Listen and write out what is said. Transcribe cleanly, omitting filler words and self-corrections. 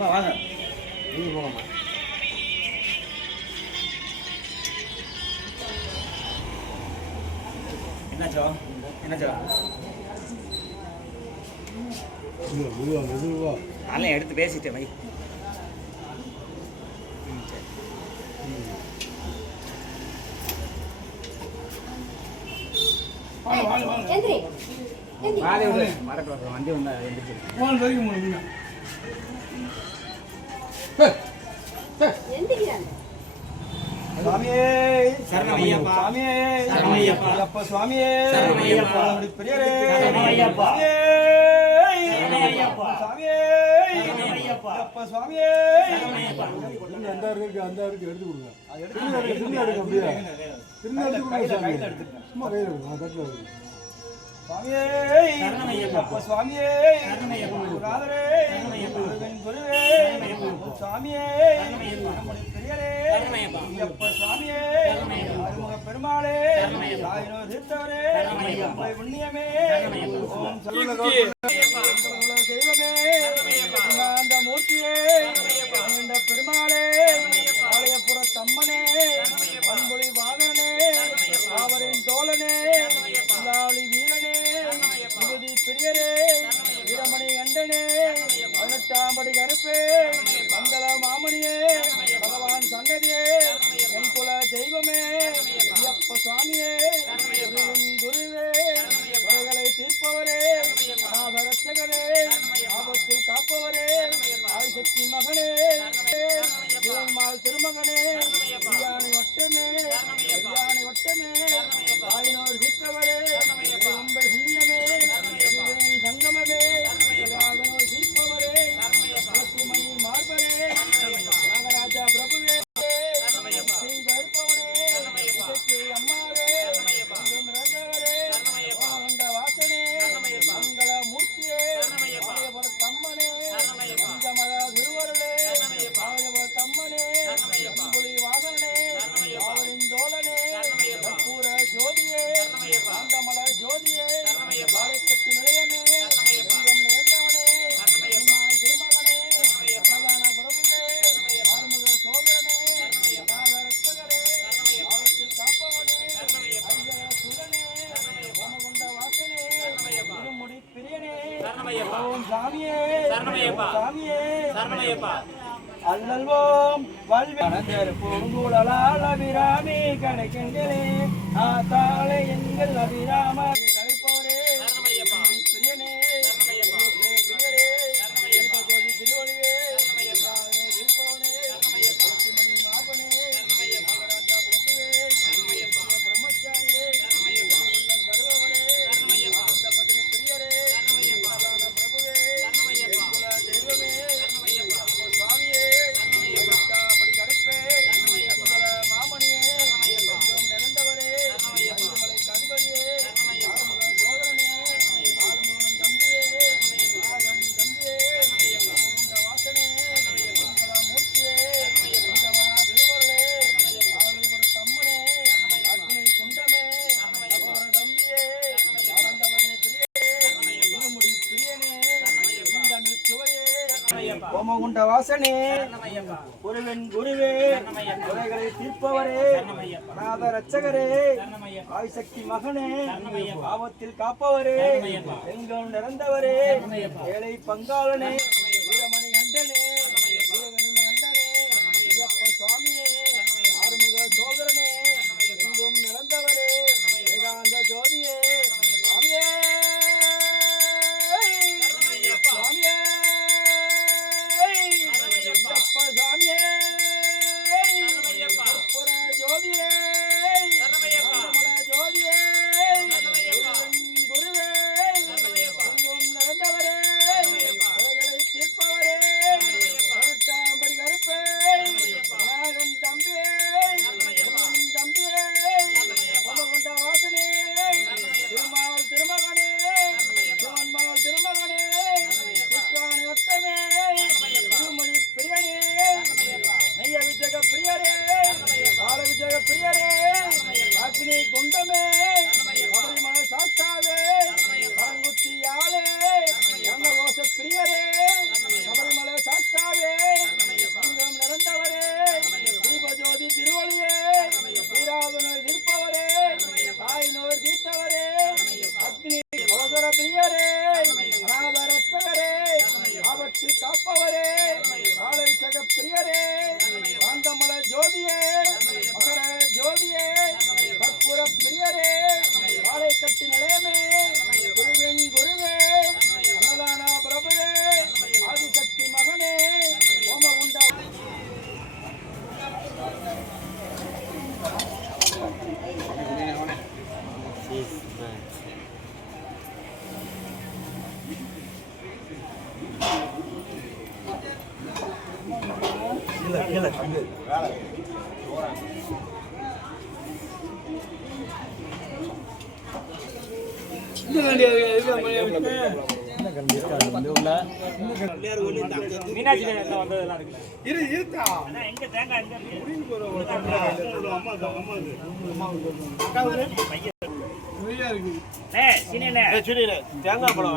வாங்க நீங்க போங்கம்மா. என்னாச்சோ அதெல்லாம் எடுத்து பேசிட்டேன் வை. வண்டி வந்தா சுவாமியே சரணமையப்பா, சுவாமியே சரணமையப்பா, அப்பா சுவாமியே சரணமையப்பா, பிரியரே சரணமையப்பா, சரணமையப்பா, சுவாமியே சரணமையப்பா, அப்பா சுவாமியே சரணமையப்பா. அந்த இருக்கு எடுத்து கொடுங்க. அது எடுத்து அப்படியே திரும்ப எடுத்து கொடுங்க. சும்மா கையில எடுங்க. தட்டுல எடுங்க. சுவாமியே சரணமையப்பா, அப்பா சுவாமியே சரணமையப்பா, குருநாதரே சரணமையப்பா, குருவே சரணமையப்பா, சுவாமியே சரணமையப்பா, பிரியரே சரணமையப்பா, அப்பா சுவாமியே சரணமையப்பா, அருமுக பெருமாளே சரணமையப்பா, தாயினோர் தீர்த்தவரே சரணமையப்பா, புண்ணியமே ஓம் சரணமையப்பா, தெய்வமே சரணமையப்பா, அந்த மூர்த்தியே சரணமையப்பா, இந்த பெருமாளே சரணமையப்பா, ஆலயப்புற தம்மனே சரணமையப்பா, அன்பொழி வாகனனே சரணமையப்பா, அவரின் தோழனே சரணமையப்பா, லாளி வீரனே விபூதி பிரியரே வீரமணி கண்டனே 18ஆம் படி கருப்பே மங்கள மாமணியே பகவான் சன்னதியே என் குல தெய்வமே ஐயப்ப சுவாமியே குருவே குறைகளை தீர்ப்பவரே நாகரட்சகரே ஆபத்தில் காப்பவரே ஆதிசக்தி மகனே திருமால் திருமகனே யானை வட்டமே யானை வட்டமே தாயினோர் தீர்த்தவரே மும்பை புண்ணியமே சங்கமமே ராகனோர் தீர்ப்பவரே மணி மார்பரே நாகராஜா பிரபுவே கருப்பவனே அம்மாவே ஆனந்த வாசனே மங்கள மூர்த்தியே தம்மனே பஞ்சமத திருவருளே தம்மனே புலி வாகனே அவரின் தோழனே கற்பூர ஜோதியே காந்தமல ஜோதியே வாழைக்கட்டி நிலையமே நிறைந்தவனே திருமகனே பிரதான பிரபுவே ஆறுமுக சோதரனே நாகரட்சகரே ஆபத்தில் காப்பவனே ஐயர சுரனே ஓமகுண்ட வாசனே இருமுடி பிரியனே ஓம் சாமியே சாமியே அல்லல்வோம் வல்வேர் பூங்குழலால் அபிராமி கணக்கெண்களே ஆத்தாளை எங்கள் அபிராம கருப்பவரே பிரியனே பிரியரே ஜோதி திருவொழியே திருப்பவனே மணி மாபனே நாகராஜா பிரபுவே பிரம்மச்சாரியே உள்ளம் தருபவரே அந்த பதினி பிரியரே பிரதான பிரபுவே குல தெய்வமே சுவாமியே படி கருப்பே மங்கள மாமணியே நிறைந்தவரே மலை கதிபதியே ஆறுமுக சோதரனே ஆறுமுகன் தம்பியே நாகன் தம்பியே இந்த வாசனே மங்கள மூர்த்தியே பஞ்சமதா திருவருளே ஆறுமுக தம்மனே அக்னி குண்டமே தம்பியே ஆனந்தவதனே பிரியரே இருமுடி பிரியனே இந்தமிழ் சுவையே ஓமகுண்ட வாசனே குருவன் குருவே குறைகளை தீர்ப்பவரே நாத ரட்சகரே ஆதிசக்தி மகனே ஆபத்தில் காப்பவரே எங்கும் நிறந்தவரே ஏழை பங்காளனே வீரமணி கண்டனே வீரகணிம கண்டனே ஐயப்ப சுவாமியே ஆறுமுக சோதரனே எங்கும் நிறந்தவரே ஏகாந்த ஜோதியே சுவாமியே சுவாமியே ஐயப்ப சுவாமியே புற ஜோதியே ஜோதியே குருவே எங்கும் நிறைந்தவரே குறைகளை தீர்ப்பவரே ஆதர பிரியரே அநாதரட்சகரே ஆபத்து காப்பவரே காலை சக பிரியரே காந்தமல ஜோதியே மகர ஜோதியே கற்பூர பிரியரே காலை கட்டி நிலையமே குருவின் குருவே அன்னதான பிரபுவே ஆதிசக்தி மகனே ஓம உண்டா மீனாட்சி வந்ததெல்லாம் இருக்குல்ல இரு இருக்கா எங்க தேங்காய் எங்க நிறைய இருக்கு தேங்காய் பழம்